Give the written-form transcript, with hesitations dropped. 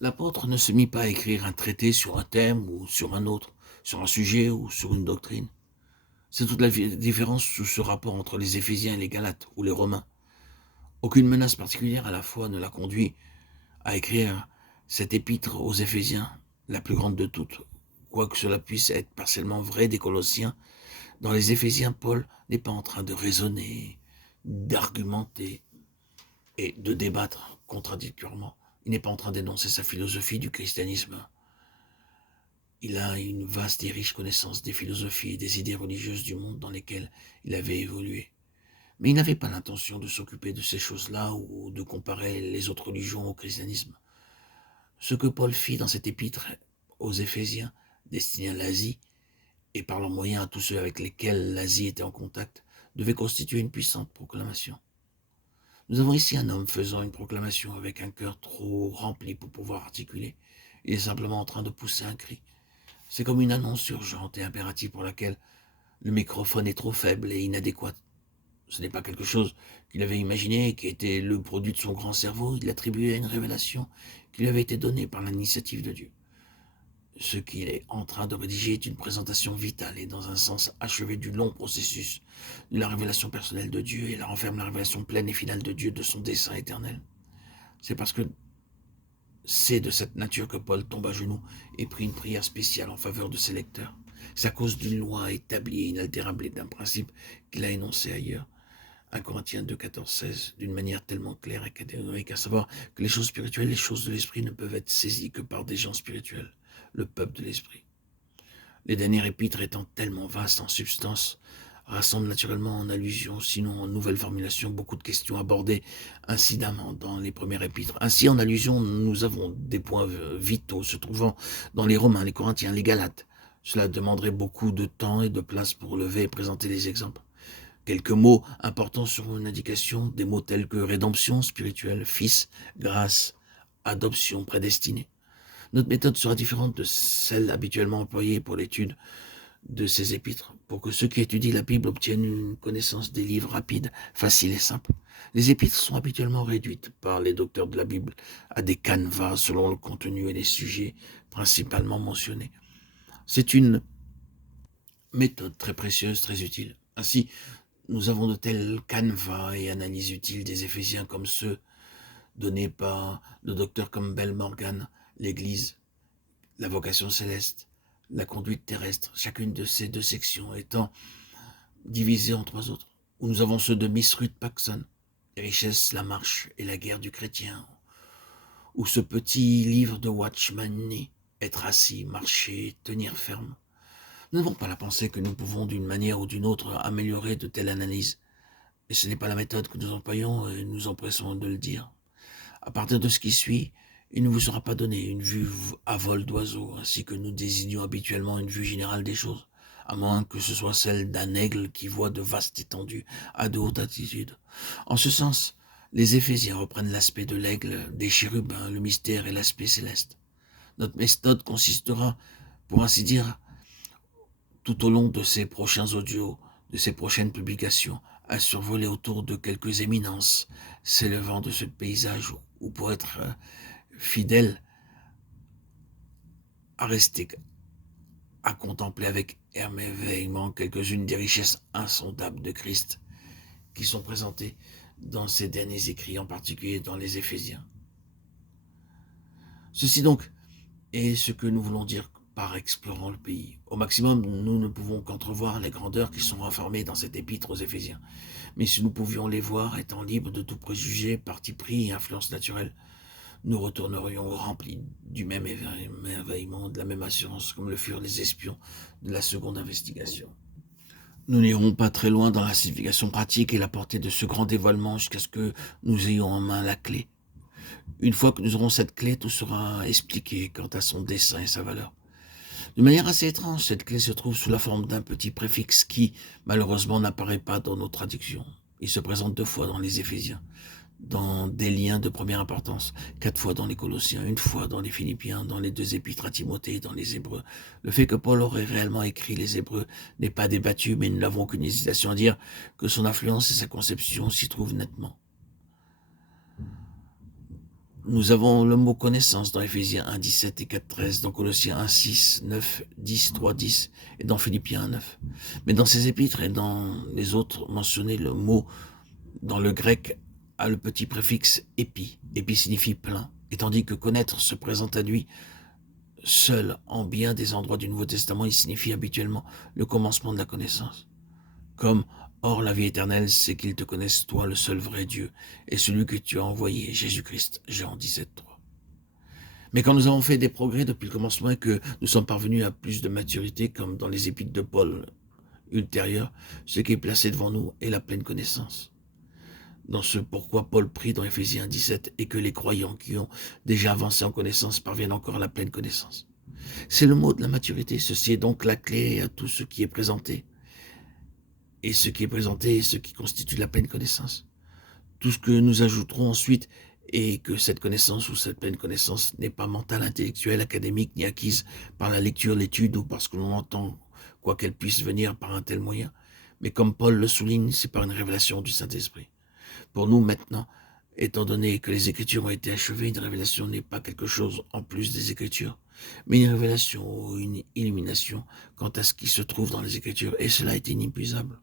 L'apôtre ne se mit pas à écrire un traité sur un thème ou sur un autre, sur un sujet ou sur une doctrine. C'est toute la différence sous ce rapport entre les Éphésiens et les Galates ou les Romains. Aucune menace particulière à la fois ne l'a conduit à écrire cette épître aux Éphésiens, la plus grande de toutes. Quoique cela puisse être partiellement vrai des Colossiens, dans les Éphésiens, Paul n'est pas en train de raisonner, d'argumenter et de débattre contradictoirement. Il n'est pas en train d'énoncer sa philosophie du christianisme. Il a une vaste et riche connaissance des philosophies et des idées religieuses du monde dans lesquelles il avait évolué. Mais il n'avait pas l'intention de s'occuper de ces choses-là ou de comparer les autres religions au christianisme. Ce que Paul fit dans cette épître aux Éphésiens, destinée à l'Asie, et par leur moyen à tous ceux avec lesquels l'Asie était en contact, devait constituer une puissante proclamation. Nous avons ici un homme faisant une proclamation avec un cœur trop rempli pour pouvoir articuler. Il est simplement en train de pousser un cri. C'est comme une annonce urgente et impérative pour laquelle le microphone est trop faible et inadéquat. Ce n'est pas quelque chose qu'il avait imaginé, qui était le produit de son grand cerveau. Il l'attribuait à une révélation qui lui avait été donnée par l'initiative de Dieu. Ce qu'il est en train de rédiger est une présentation vitale et dans un sens achevé du long processus de la révélation personnelle de Dieu, et la renferme la révélation pleine et finale de Dieu de son dessein éternel. C'est parce que c'est de cette nature que Paul tombe à genoux et prie une prière spéciale en faveur de ses lecteurs. C'est à cause d'une loi établie et inaltérable et d'un principe qu'il a énoncé ailleurs. 1 Corinthiens 2, 14, 16, d'une manière tellement claire et catégorique, à savoir que les choses spirituelles, les choses de l'esprit ne peuvent être saisies que par des gens spirituels, le peuple de l'esprit. Les dernières épîtres étant tellement vastes en substance, rassemblent naturellement en allusion, sinon en nouvelle formulation, beaucoup de questions abordées incidemment dans les premières épîtres. Ainsi, en allusion, nous avons des points vitaux se trouvant dans les Romains, les Corinthiens, les Galates. Cela demanderait beaucoup de temps et de place pour relever et présenter les exemples. Quelques mots importants seront une indication, des mots tels que rédemption spirituelle, fils, grâce, adoption, prédestinée. Notre méthode sera différente de celle habituellement employée pour l'étude de ces épîtres, pour que ceux qui étudient la Bible obtiennent une connaissance des livres rapide, facile et simple. Les épîtres sont habituellement réduites par les docteurs de la Bible à des canevas selon le contenu et les sujets principalement mentionnés. C'est une méthode très précieuse, très utile. Ainsi, nous avons de tels canevas et analyses utiles des Éphésiens comme ceux donnés par le docteur Campbell Morgan, l'Église, la vocation céleste, la conduite terrestre, chacune de ces deux sections étant divisée en trois autres, où nous avons ceux de Miss Ruth Paxson, les richesses, la marche et la guerre du chrétien, ou ce petit livre de Watchman Nee, être assis, marcher, tenir ferme. Nous n'avons pas la pensée que nous pouvons d'une manière ou d'une autre améliorer de telles analyses, et ce n'est pas la méthode que nous employons et nous empressons de le dire. À partir de ce qui suit, il ne vous sera pas donné une vue à vol d'oiseau, ainsi que nous désignons habituellement une vue générale des choses, à moins que ce soit celle d'un aigle qui voit de vastes étendues à de hautes altitudes. En ce sens, les Éphésiens reprennent l'aspect de l'aigle, des chérubins, le mystère et l'aspect céleste. Notre méthode consistera, pour ainsi dire, tout au long de ces prochains audios, de ces prochaines publications, à survoler autour de quelques éminences s'élevant de ce paysage, ou pour être fidèle, à rester, à contempler avec émerveillement quelques-unes des richesses insondables de Christ qui sont présentées dans ces derniers écrits, en particulier dans les Éphésiens. Ceci donc est ce que nous voulons dire par explorant le pays. Au maximum, nous ne pouvons qu'entrevoir les grandeurs qui sont renfermées dans cette épître aux Éphésiens. Mais si nous pouvions les voir, étant libres de tout préjugé, parti pris et influence naturelle, nous retournerions remplis du même émerveillement, de la même assurance, comme le furent les espions de la seconde investigation. Nous n'irons pas très loin dans la signification pratique et la portée de ce grand dévoilement jusqu'à ce que nous ayons en main la clé. Une fois que nous aurons cette clé, tout sera expliqué quant à son dessein et sa valeur. De manière assez étrange, cette clé se trouve sous la forme d'un petit préfixe qui, malheureusement, n'apparaît pas dans nos traductions. Il se présente 2 fois dans les Éphésiens, dans des liens de première importance, 4 fois dans les Colossiens, 1 fois dans les Philippiens, dans les 2 épîtres à Timothée et dans les Hébreux. Le fait que Paul aurait réellement écrit les Hébreux n'est pas débattu, mais nous n'avons aucune hésitation à dire que son influence et sa conception s'y trouvent nettement. Nous avons le mot connaissance dans Éphésiens 1, 17 et 4, 13, dans Colossiens 1, 6, 9, 10, 3, 10 et dans Philippiens 1, 9. Mais dans ces épîtres et dans les autres mentionnés, le mot dans le grec a le petit préfixe épi. Épi signifie plein. Et tandis que connaître se présente à lui seul en bien des endroits du Nouveau Testament, il signifie habituellement le commencement de la connaissance. Comme or la vie éternelle, c'est qu'ils te connaissent toi, le seul vrai Dieu, et celui que tu as envoyé, Jésus-Christ, Jean 17, 3. Mais quand nous avons fait des progrès depuis le commencement et que nous sommes parvenus à plus de maturité, comme dans les épîtres de Paul ultérieures, ce qui est placé devant nous est la pleine connaissance. Dans ce pourquoi Paul prie dans Éphésiens 17 et que les croyants qui ont déjà avancé en connaissance parviennent encore à la pleine connaissance. C'est le mot de la maturité, ceci est donc la clé à tout ce qui est présenté. Et ce qui est présenté est ce qui constitue la pleine connaissance. Tout ce que nous ajouterons ensuite est que cette connaissance ou cette pleine connaissance n'est pas mentale, intellectuelle, académique, ni acquise par la lecture, l'étude ou parce que l'on entend, quoi qu'elle puisse venir par un tel moyen. Mais comme Paul le souligne, c'est par une révélation du Saint-Esprit. Pour nous maintenant, étant donné que les Écritures ont été achevées, une révélation n'est pas quelque chose en plus des Écritures, mais une révélation ou une illumination quant à ce qui se trouve dans les Écritures, et cela est inépuisable.